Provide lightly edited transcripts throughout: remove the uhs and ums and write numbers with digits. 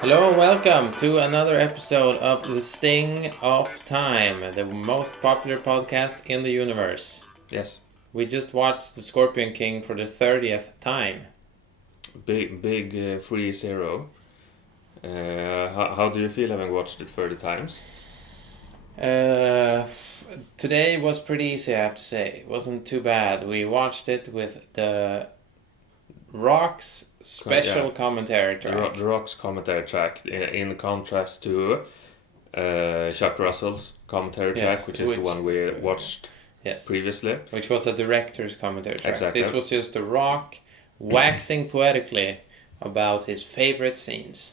Hello and welcome to another episode of The Sting of Time, the most popular podcast in the universe. Yes, We just watched The Scorpion King for the 30th time. big 3-0. How do you feel having watched it 30 times? Uh, Today was pretty easy, I have to say. It wasn't too bad. We watched it with the Rock's special commentary track. The Rock's commentary track, in contrast to Chuck Russell's commentary track, which is the one we watched previously. Which was the director's commentary track. Exactly. This was just The Rock waxing poetically about his favorite scenes.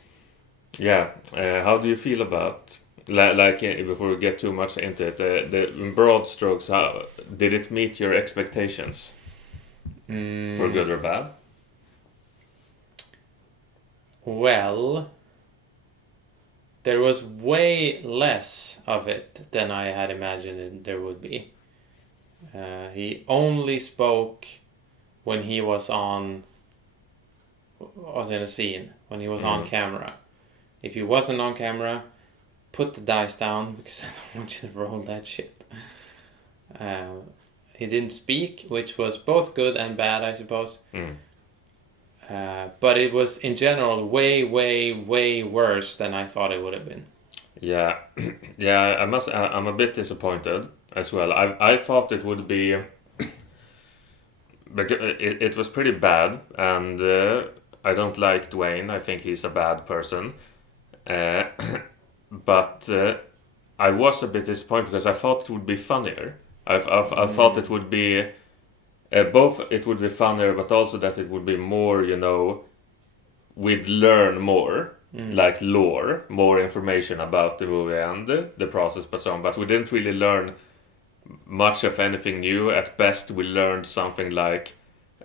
Yeah, how do you feel about, before we get too much into it, the broad strokes, did it meet your expectations? For good or bad? Well, there was way less of it than I had imagined there would be. He only spoke when he was in a scene, when he was on camera. If he wasn't on camera, put the dice down because I don't want you to roll that shit. He didn't speak, which was both good and bad, I suppose. But it was in general way worse than I thought it would have been. Yeah, yeah. I'm a bit disappointed as well. I thought it would be, because it was pretty bad, and I don't like Dwayne. I think he's a bad person. But I was a bit disappointed because I thought it would be funnier. I thought it would be both. It would be funnier, but also that it would be more. We'd learn more. Like lore, more information about the movie and the process, but so on. But we didn't really learn much of anything new. At best, we learned something like,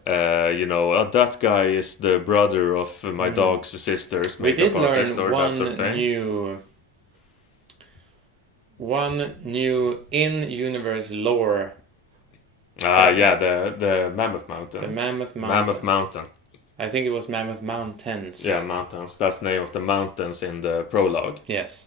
that guy is the brother of my dog's sister's We did makeup artist, learn or that sort of thing. one new in-universe lore. Yeah, the Mammoth Mountain. The Mammoth Mountain. Mammoth Mountain. I think it was Mammoth Mountains. Yeah, mountains. That's the name of the mountains in the prologue. Yes.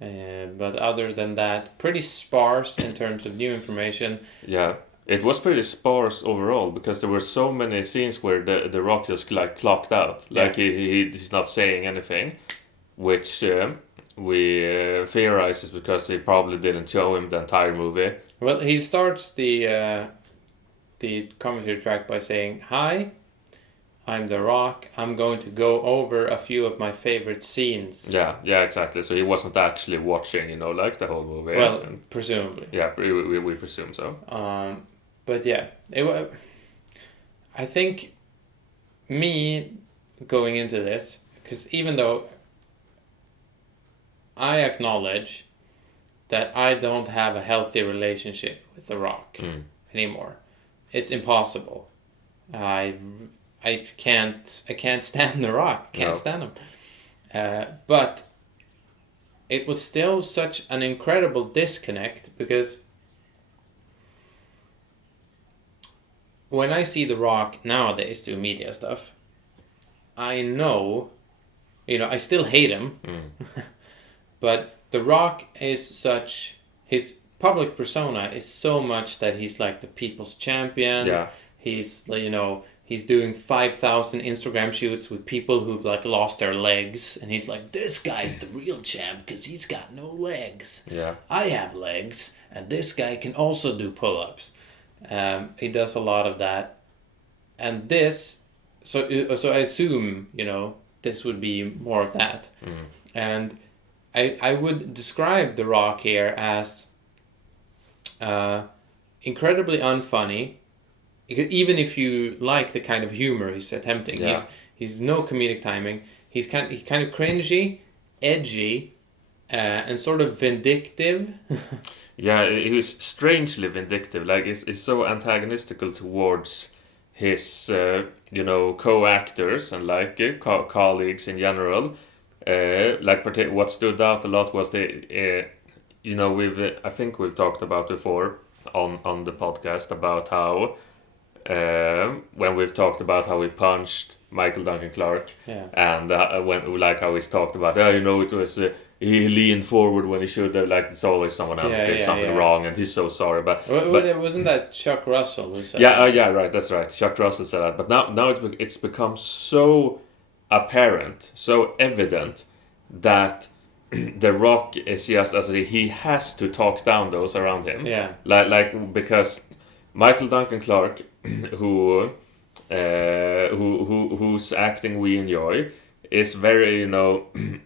But other than that, pretty sparse in terms of new information. Yeah, it was pretty sparse overall because there were so many scenes where the Rock just clocked out. Like he's not saying anything, which we theorize is because they probably didn't show him the entire movie. Well, he starts the commentary track by saying, "Hi, I'm The Rock. I'm going to go over a few of my favorite scenes." Yeah, exactly. So he wasn't actually watching, like the whole movie. Well, presumably. Yeah, we presume so. But yeah, I think me going into this, because even though I acknowledge that I don't have a healthy relationship with The Rock anymore, it's impossible. I can't stand The Rock. Can't stand him. But it was still such an incredible disconnect because when I see The Rock nowadays do media stuff, I know, I still hate him, but The Rock is such, his public persona is so much that he's like the people's champion. Yeah. He's, he's doing 5,000 Instagram shoots with people who've lost their legs, and he's like, this guy's the real champ because he's got no legs. Yeah. I have legs, and this guy can also do pull-ups. He does a lot of that, and this. So I assume this would be more of that, and I would describe The Rock here as incredibly unfunny. Even if you like the kind of humor he's attempting, he's no comedic timing. He's kind of cringy, edgy, and sort of vindictive. Yeah, he was strangely vindictive. Like he's so antagonistical towards his co-actors and colleagues in general. What stood out a lot was I think we've talked about before on the podcast about how when we've talked about how he punched Michael Duncan Clark, and when like how he's talked about, it was he leaned forward when he should have, like it's always someone else did something wrong, and he's so sorry. But wasn't that Chuck Russell who said that? Right, that's right. Chuck Russell said that. But now it's become so apparent, so evident that The Rock is just as he has to talk down those around him. Yeah. Like because Michael Duncan Clark, whose acting we enjoy, is very,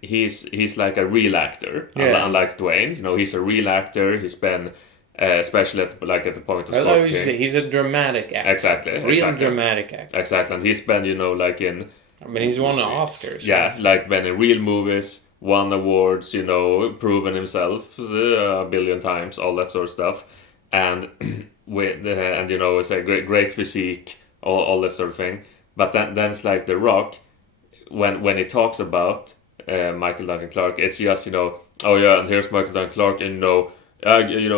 he's like a real actor, unlike Dwayne. He's a real actor. He's been, especially at the point of Scorpion King. He's a dramatic actor. Exactly. Dramatic actor. Exactly, and he's been, like in... he's won Oscars. Yeah, like been in real movies, won awards, proven himself a billion times, all that sort of stuff. And, it's a great physique, all that sort of thing. But then it's like The Rock... When he talks about Michael Duncan Clark, it's just and here's Michael Duncan Clark, and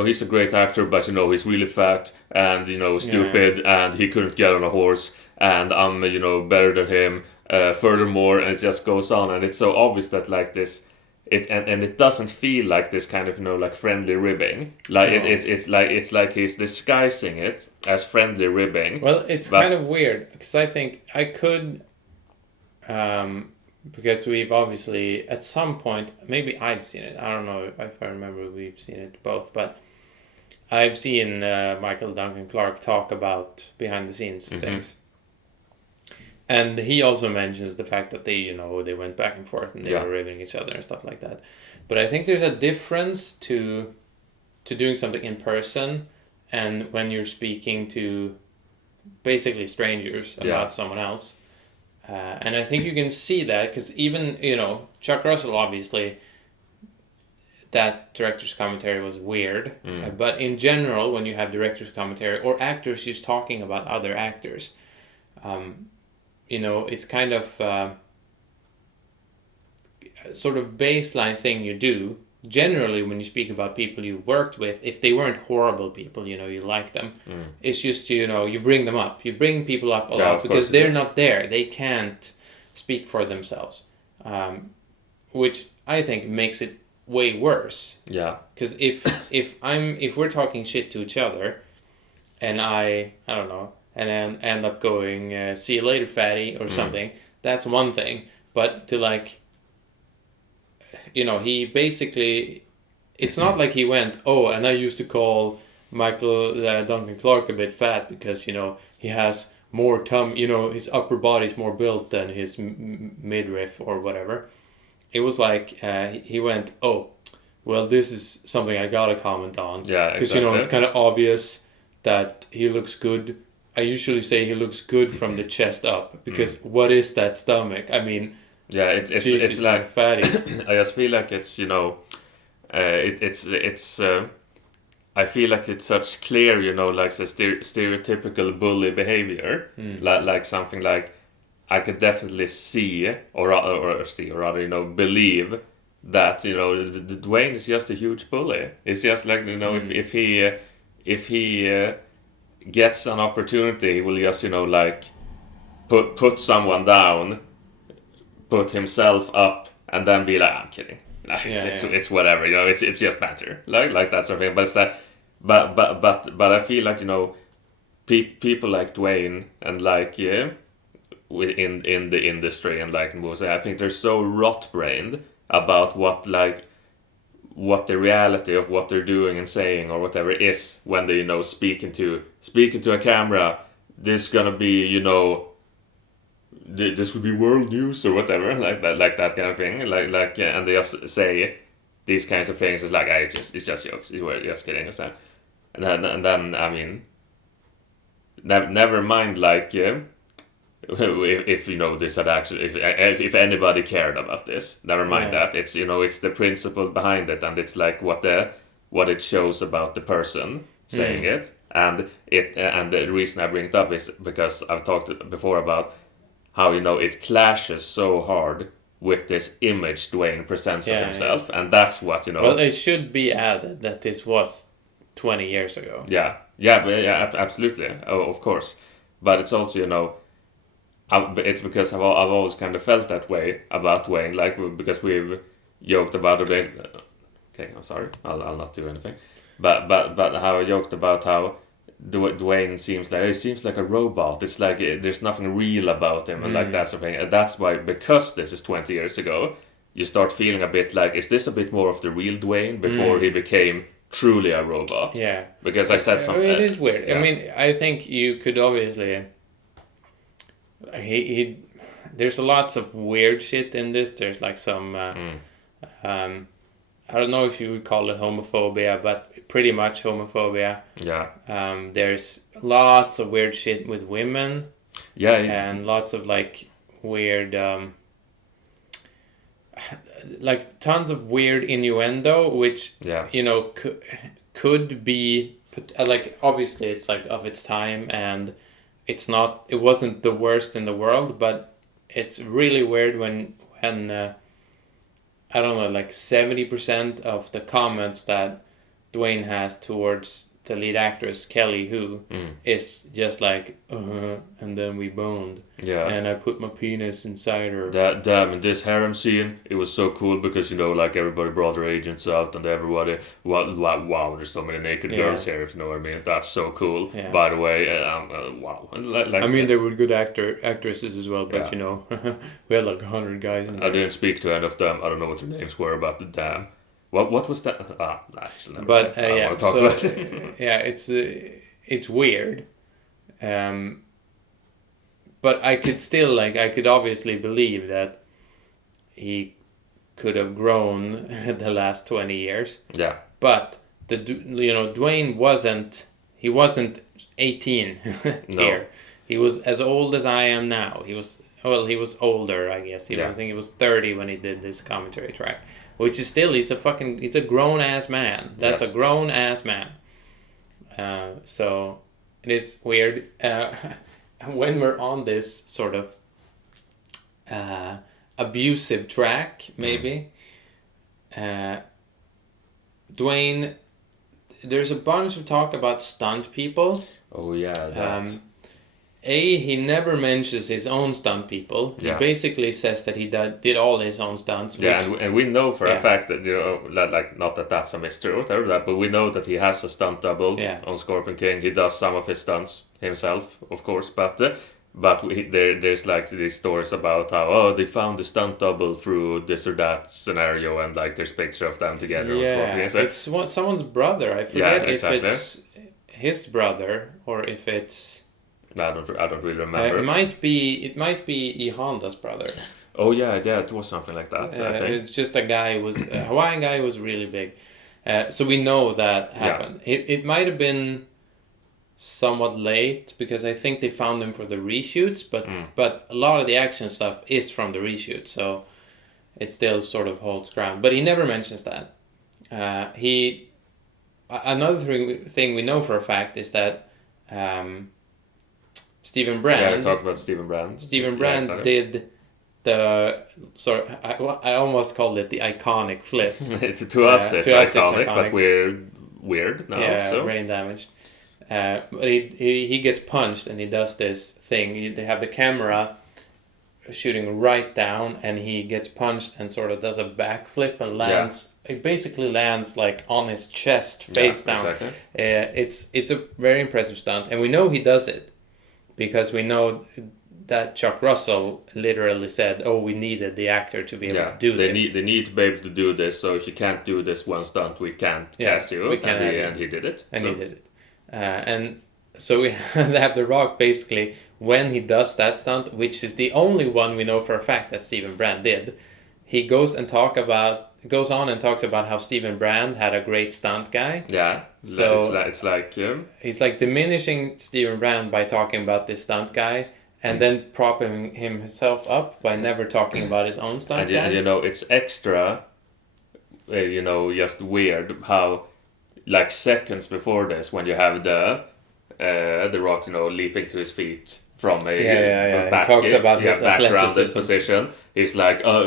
he's a great actor, but he's really fat and stupid, and he couldn't get on a horse, and I'm better than him. Furthermore, and it just goes on, and it's so obvious that like this, it doesn't feel like this kind of like friendly ribbing. Like it's like he's disguising it as friendly ribbing. Well, it's kind of weird because I think I could. Because we've obviously, at some point, maybe I've seen it. I don't know if I remember we've seen it both, but I've seen Michael Duncan Clark talk about behind the scenes things. And he also mentions the fact that they went back and forth and they were ribbing each other and stuff like that. But I think there's a difference to doing something in person and when you're speaking to basically strangers about someone else. And I think you can see that because even, Chuck Russell, obviously, that director's commentary was weird. But in general, when you have director's commentary or actors just talking about other actors, it's kind of sort of baseline thing you do. Generally, when you speak about people you worked with, if they weren't horrible people, you like them. It's just, you bring them up. You bring people up a lot because they're not there. They can't speak for themselves, which I think makes it way worse. Yeah. Because if we're talking shit to each other, and I don't know, and then end up going, see you later, fatty, or something, that's one thing. But to he basically, it's not like he went, and I used to call Michael Duncan Clark a bit fat because, he has more his upper body's more built than his midriff or whatever. It was like he went, well, this is something I gotta comment on. Yeah, exactly. Because, it's kind of obvious that he looks good. I usually say he looks good from the chest up because what is that stomach? I mean... Yeah, it's like fatty. I just feel like it's I feel like it's such clear like the stereotypical bully behavior, like something like I could definitely see or rather believe that Dwayne is just a huge bully. It's just like if he gets an opportunity, he will just like put someone down. Put himself up and then be like, I'm kidding. Like, it's whatever, it's just banter, like that sort of thing. But it's that, but I feel like people like Dwayne and like in the industry and like movies, I think they're so rot-brained about what the reality of what they're doing and saying or whatever is when they speaking to a camera. There's gonna be this would be world news or whatever, like that kind of thing, and they just say these kinds of things. It's like it's just jokes. We're just kidding, and then I mean, never mind. Like if this had actually, if anybody cared about this, never mind that. It's it's the principle behind it, and it's like what it shows about the person saying it, and the reason I bring it up is because I've talked before about how it clashes so hard with this image Dwayne presents of himself, and that's what Well, it should be added that this was 20 years ago. Yeah, absolutely. Oh, of course, But it's also, it's because I've always kind of felt that way about Dwayne, like because we've joked about it. Okay, I'm sorry, I'll not do anything. But how I joked about how Dwayne seems like a robot. It's like there's nothing real about him, and like that sort of thing. And that's why, because this is 20 years ago, you start feeling a bit like, is this a bit more of the real Dwayne before he became truly a robot? Yeah. Because I said something. It is weird. Yeah. I mean, I think you could obviously. There's lots of weird shit in this. There's like some. I don't know if you would call it homophobia, but pretty much homophobia. Yeah. There's lots of weird shit with women. Yeah. And lots of like weird. Like tons of weird innuendo, which could be like, obviously it's like of its time, and it wasn't the worst in the world, but it's really weird when I don't know, like 70% of the comments that Dwayne has towards the lead actress Kelly Hu is just like, and then we boned. Yeah. And I put my penis inside her. Damn, in this harem scene, it was so cool because, like, everybody brought their agents out and everybody, wow, there's so many naked girls here, if you know what I mean. That's so cool. Yeah. By the way, wow. I mean, there were good actresses as well, but, we had like 100 guys in there. I didn't speak to any of them. I don't know what their names were, but damn. What was that? Actually, but it's weird, but I could obviously believe that he could have grown the last 20 years. Yeah. But Dwayne wasn't 18 here. No. He was as old as I am now. He was older, I guess. I think he was 30 when he did this commentary track. Which is still, he's a grown-ass man. That's a grown-ass man. So, it is weird. When we're on this sort of abusive track, maybe, Dwayne, there's a bunch of talk about stunt people. Oh, yeah, he never mentions his own stunt people. He basically says that he did all his own stunts. Yeah, and we know for a fact that, like, not that that's a mystery or whatever, but we know that he has a stunt double on Scorpion King. He does some of his stunts himself, of course, but there's like these stories about how, they found the stunt double through this or that scenario, and like there's picture of them together. Yeah, it's someone's brother. I forget if it's his brother or if it's... I don't really remember. It might be E Honda's brother. Oh yeah, it was something like that. I think. It's just a Hawaiian guy who was really big. So we know that happened. Yeah. It might have been somewhat late because I think they found him for the reshoots, but a lot of the action stuff is from the reshoot, so it still sort of holds ground. But he never mentions that. Another thing we know for a fact is that. Stephen Brand. Yeah, we talked about Stephen Brand. Stephen Brand did the I almost called it the iconic flip. to us, it's iconic, but we're weird now. Yeah, brain damaged. But he gets punched and he does this thing. They have the camera shooting right down, and he gets punched and sort of does a backflip and lands. Yeah. It basically lands like on his chest, face down. Exactly. It's a very impressive stunt, and we know he does it. Because we know that Chuck Russell literally said, we needed the actor to be able to do this. They need to be able to do this, so if you can't do this one stunt, we can't cast you. And he did it. And he did it. And so we have The Rock basically, when he does that stunt, which is the only one we know for a fact that Stephen Brand did, he goes on and talks about how Stephen Brand had a great stunt guy. Yeah, so it's like he's like diminishing Stephen Brand by talking about this stunt guy, and then propping himself up by never talking about his own stunt guy. And it's extra, just weird how, like seconds before this, when you have the Rock, leaping to his feet from a back, he talks about his backgrounded position. He's like, I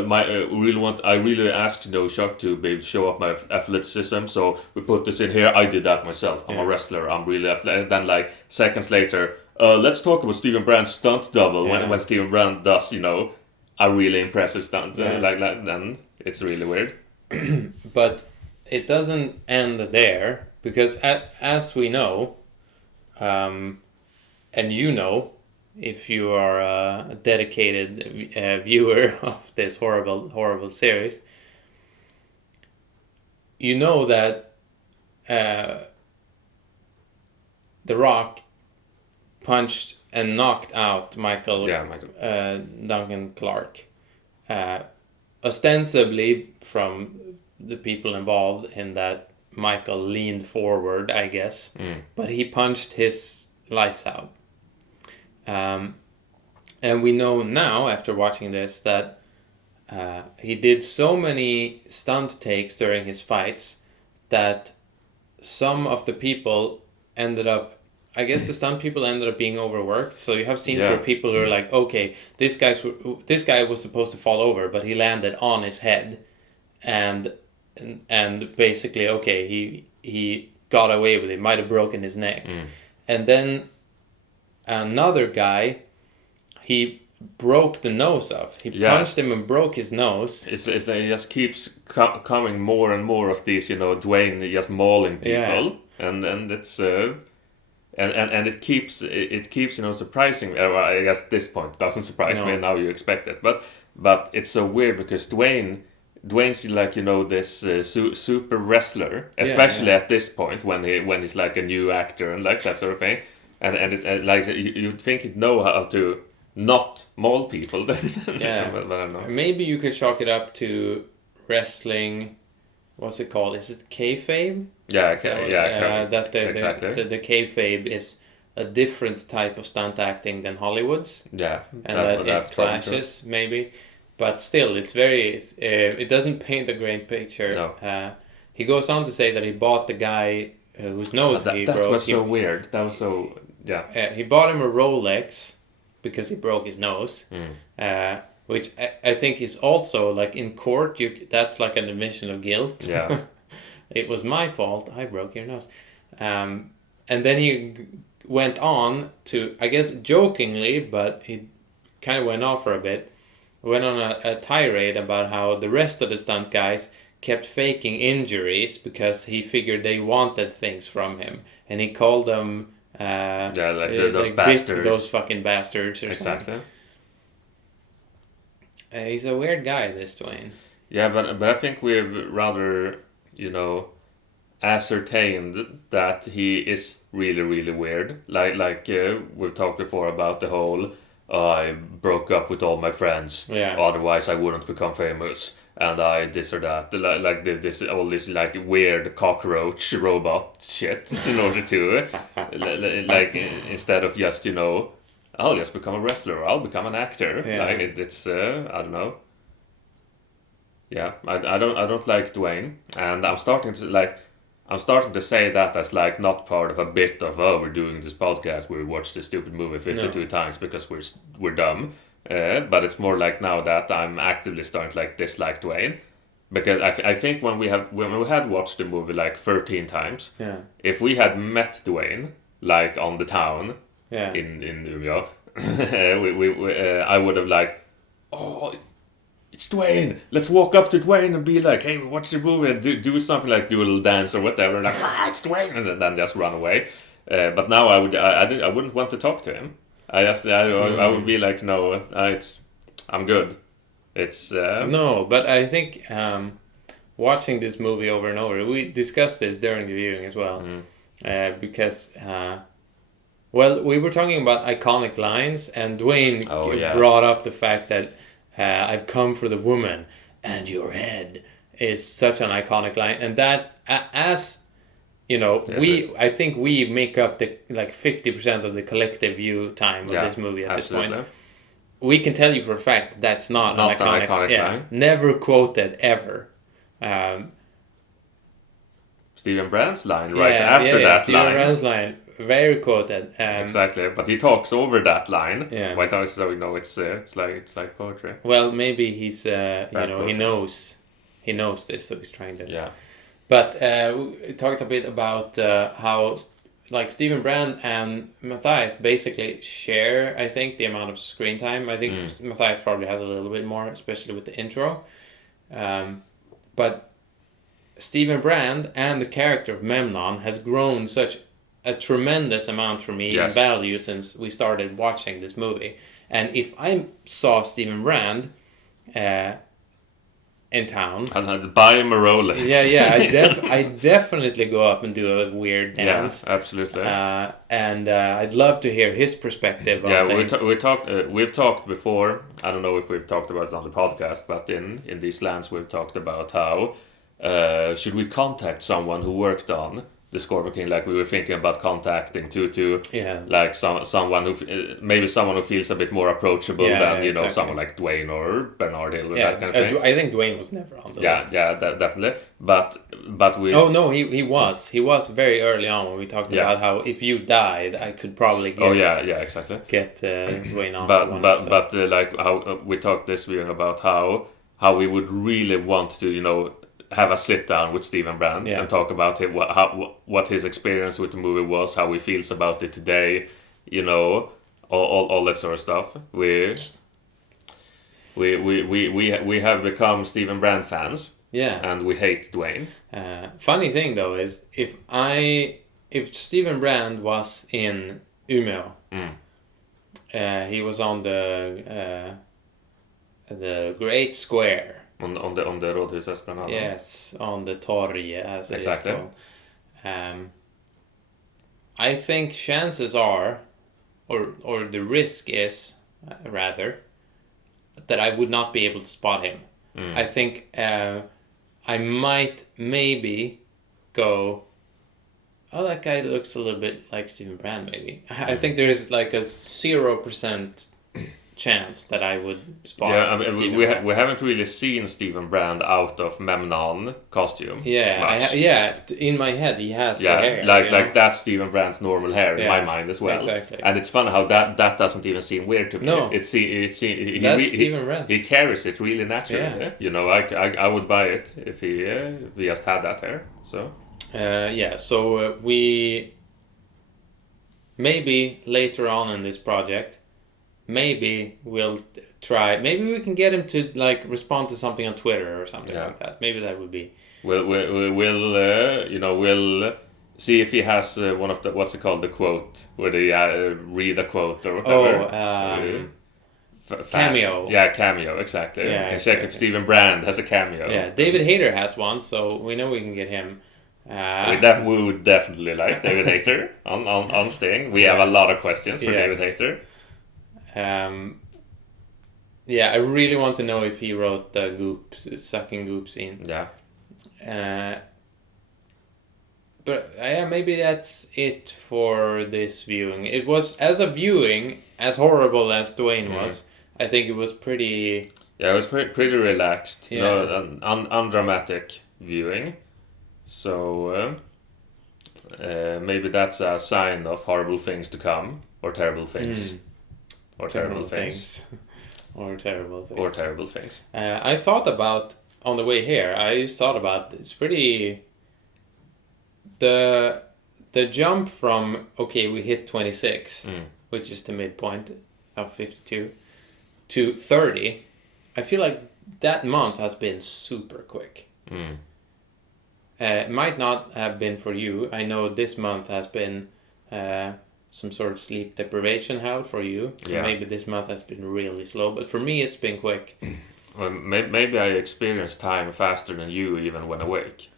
really asked Chuck to be able to show off my athleticism, so we put this in here. I did that myself. I'm a wrestler. I'm really athletic. Then like seconds later, let's talk about Steven Brand's stunt double Yeah. when Steven Brand does, a really impressive stunt. Yeah. Like that, then it's really weird. But it doesn't end there, because as we know, and you know, if you are a dedicated viewer of this horrible series, you know that The Rock punched and knocked out Michael Duncan Clark, ostensibly from the people involved in that Michael leaned forward, I guess, but he punched his lights out. And we know now, after watching this, that he did so many stunt takes during his fights that some of the people ended up, I guess the stunt people ended up being overworked. So you have scenes where people are like, okay, this guy was supposed to fall over, but he landed on his head, and basically, okay, he got away with it. Might have broken his neck, and then another guy, he broke the nose off. He punched him and broke his nose. It just keeps coming more and more of these, Dwayne just mauling people, and it's and it keeps surprising. I guess at this point it doesn't surprise me. Now you expect it, but it's so weird because Dwayne's like this super wrestler, especially at this point when he's like a new actor and like that sort of thing, and it's like you'd think he'd know how to not maul people. But I don't know. Maybe you could chalk it up to wrestling. What's it called? Is it kayfabe? Yeah, that exactly. The kayfabe is a different type of stunt acting than Hollywood's. Yeah, and that it clashes maybe, but still, it doesn't paint a great picture. No. He goes on to say that he bought the guy whose nose he broke. That was so weird. That was so he bought him a Rolex because he broke his nose. Which I think is also, like, in court, that's like an admission of guilt. Yeah. It was my fault, I broke your nose. And then he went on to, I guess jokingly, but he kind of went off for a bit, went on a tirade about how the rest of the stunt guys kept faking injuries because he figured they wanted things from him. And he called them... those bastards. Those fucking bastards or exactly. something. He's a weird guy, this Dwayne. Yeah, but I think we've rather, ascertained that he is really, really weird. Like we've talked before about the whole, I broke up with all my friends. Yeah. Otherwise, I wouldn't become famous. And I this or that, like this, all this like weird cockroach robot shit in order to, like instead of just I'll just become a wrestler or I'll become an actor. Yeah. Like it's I don't know. Yeah, I don't like Dwayne, and I'm starting to say that as like not part of a bit of we're doing this podcast, we watched this stupid movie 52 times because we're dumb. But it's more like now that I'm actively starting to like dislike Dwayne, because I think when we had watched the movie like 13 times, if we had met Dwayne like on the town in Umeå, I would have like, oh, it's Dwayne. Let's walk up to Dwayne and be like, hey, watch the movie and do something, like do a little dance or whatever, and like, it's Dwayne, and then just run away. But now I wouldn't want to talk to him. I would be like, no, I'm good. It's no, but I think watching this movie over and over, we discussed this during the viewing as well, because we were talking about iconic lines, and Dwayne brought up the fact that I've come for the woman, and your head is such an iconic line, and that as I think we make up the 50% of the collective view time of this movie at this point. We can tell you for a fact that's not an iconic line. Never quoted ever. Steven Brand's line after that Steven line. Brand's line, very quoted. Exactly, but he talks over that line. Yeah. Why don't it's like poetry. Well, maybe he's he knows this, so he's trying to. Yeah. But we talked a bit about how like Stephen Brand and Matthias basically share, I think, the amount of screen time. I think Matthias probably has a little bit more, especially with the intro. But Stephen Brand and the character of Memnon has grown such a tremendous amount for me in value since we started watching this movie. And if I saw Stephen Brand in town, and I'd buy him a Rolex. I definitely go up and do a weird dance. Yeah, absolutely. And I'd love to hear his perspective on things. We've talked before. I don't know if we've talked about it on the podcast, but in these lands we've talked about how should we contact someone who worked on the Scorpion King, like we were thinking about contacting to like someone who maybe someone who feels a bit more approachable than someone like Dwayne or Bernard Hill or that kind of thing. I think Dwayne was never on the list. Definitely. But we. Oh no, he was very early on when we talked about how if you died, I could probably get. Exactly. Get Dwayne on. But like how we talked this week about how we would really want to have a sit down with Stephen Brand and talk about him, what his experience with the movie was, how he feels about it today, all that sort of stuff. We have become Stephen Brand fans. Yeah. And we hate Dwayne. Funny thing though is if Stephen Brand was in Umeå, he was on the Great Square. On the Rådhusesplanad. Yes, on the Torget as it exactly. is called. I think chances are, or the risk is, rather, that I would not be able to spot him. I think I might maybe go, oh, that guy looks a little bit like Stephen Brand, maybe. I think there's like a 0% chance that I would spot. Yeah, I mean, we haven't really seen Stephen Brand out of Memnon costume. Yeah, in my head he has the hair. Like that's Stephen Brand's normal hair in my mind as well. Exactly. And it's funny how that doesn't even seem weird to me. No, that's Stephen Brand. He carries it really naturally. Yeah. I would buy it if he just had that hair. So. So we maybe later on in this project. Maybe we'll try. Maybe we can get him to like respond to something on Twitter or something like that. Maybe that would be. We'll see if he has one of the what's it called, the quote where they read a quote or whatever. Cameo. Yeah, cameo, exactly. Yeah, you can check if Stephen Brand has a cameo. Yeah, David Hayter has one, so we know we can get him. We would definitely like David Hayter on Sting. We have a lot of questions for David Hayter. I really want to know if he wrote the sucking goop scene. Yeah. But maybe that's it for this viewing. It was, as a viewing, as horrible as Dwayne was, I think it was pretty... Yeah, it was pretty relaxed. Yeah. Undramatic viewing. So, maybe that's a sign of horrible things to come, or terrible things. Or terrible things. Or terrible things. Or terrible things. I thought about, on the way here, it's pretty... The jump from, we hit 26, which is the midpoint of 52, to 30, I feel like that month has been super quick. It might not have been for you. I know this month has been... some sort of sleep deprivation hell for you. So maybe this month has been really slow. But for me, it's been quick. Well, maybe I experience time faster than you even when awake.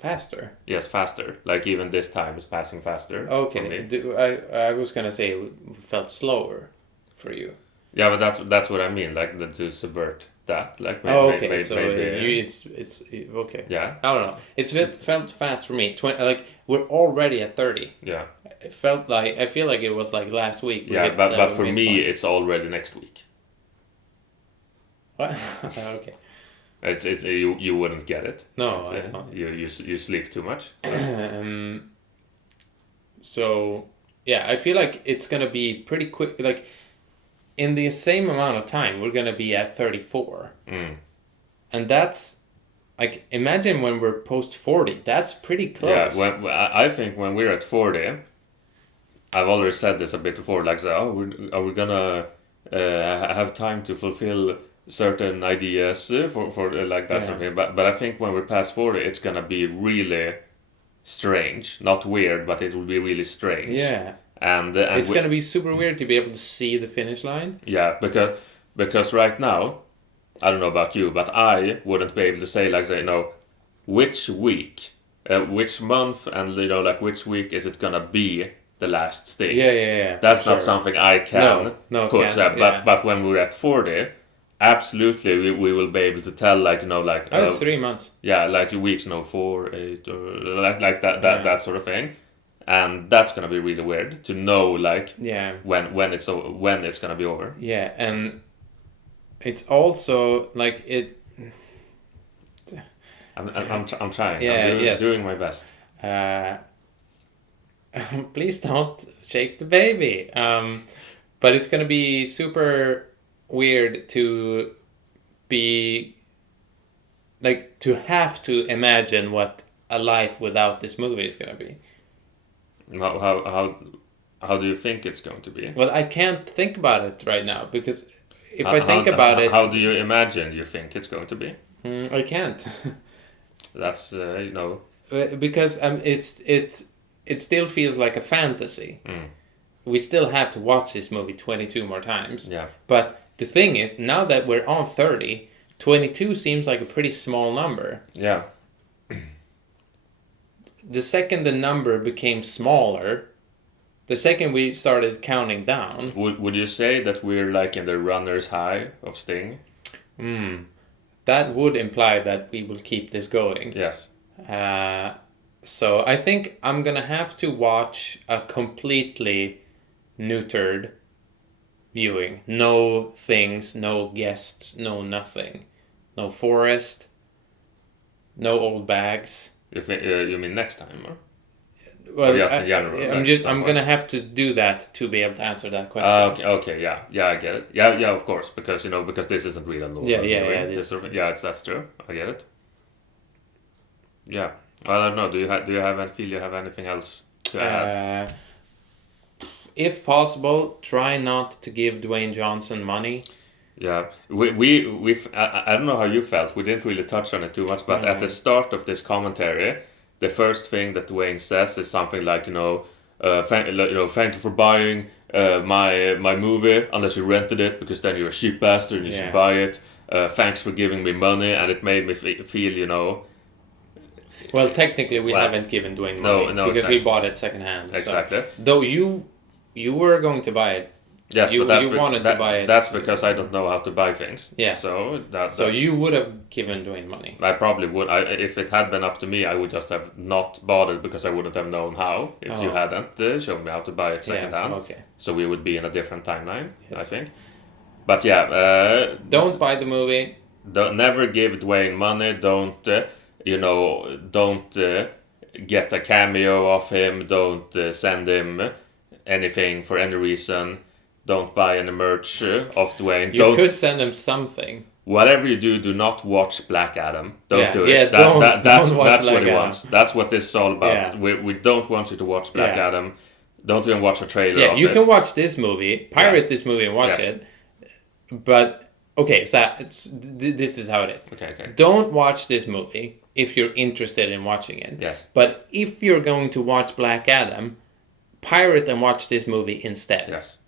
Faster? Yes, faster. Like even this time is passing faster. Okay. I was going to say it felt slower for you. Yeah, but that's what I mean. Like to subvert that. Like maybe, it's okay. Yeah. I don't know. It felt fast for me. We're already at 30. Yeah. It felt like, I feel like it was like last week. But for me it's already next week. What? Okay. It's you wouldn't get it. No, I don't. You sleep too much. So I feel like it's gonna be pretty quick. Like in the same amount of time, we're gonna be at 34, and that's like imagine when we're post 40. That's pretty close. Yeah, I think when we're at 40, I've already said this a bit before, like, so, are we gonna have time to fulfill certain ideas for like that sort of thing? But I think when we're past 40, it's gonna be really strange, not weird, but it will be really strange. Yeah. And it's gonna be super weird to be able to see the finish line. Yeah, because right now, I don't know about you, but I wouldn't be able to say, like, which week, which month, and like which week is it gonna be the last sting. Yeah. That's not something I can put. But when we're at 40, absolutely we will be able to tell, like, it's 3 months. Yeah, like weeks, 4, 8, or like that sort of thing. And that's gonna be really weird to know, like, when it's gonna be over. Yeah, and it's also like it. I'm trying. Yeah, I'm doing my best. Please don't shake the baby. But it's gonna be super weird to be like to have to imagine what a life without this movie is gonna be. How do you think it's going to be? Well, I can't think about it right now because if I think about it, how do you imagine you think it's going to be? I can't. That's because it still feels like a fantasy. We still have to watch this movie 22 more times. Yeah. But the thing is, now that we're on 30, 22 seems like a pretty small number. Yeah. The second the number became smaller, the second we started counting down. Would you say that we're like in the runner's high of Sting? That would imply that we will keep this going. Yes. So I think I'm gonna have to watch a completely neutered viewing. No things, no guests, no nothing. No forest, no old bags. You mean next time, or? Well, just in general. I'm gonna have to do that to be able to answer that question. Okay, yeah, I get it. Yeah, of course, because because this isn't real law. That's true. I get it. Yeah, well, I don't know. Do you have anything else to add? If possible, try not to give Dwayne Johnson money. Yeah, I don't know how you felt. We didn't really touch on it too much, but at the start of this commentary, the first thing that Dwayne says is something like, thank you for buying my movie, unless you rented it, because then you're a cheap bastard and you should buy it. Thanks for giving me money, and it made me feel, Well, technically, we haven't given Dwayne money because we bought it secondhand. Exactly. So. Though you were going to buy it. Yes, you wanted to buy it. That's because I don't know how to buy things. Yeah. So you would have given Dwayne money. I probably would. If it had been up to me, I would just have not bought it because I wouldn't have known how if you hadn't shown me how to buy it secondhand. Okay. So we would be in a different timeline, I think. But yeah. Don't buy the movie. Never give Dwayne money. Don't get a cameo of him. Don't send him anything for any reason. Don't buy any merch of Dwayne. You could send him something. Whatever you do not watch Black Adam. Don't do it. Yeah, that's don't watch what he Adam. wants. That's what this is all about. Yeah. We don't want you to watch Black Adam. Don't even watch a trailer of it. Yeah, you can watch this movie, pirate this movie and watch it. But, okay, so this is how it is. Okay. Don't watch this movie if you're interested in watching it. Yes. But if you're going to watch Black Adam, pirate and watch this movie instead. Yes.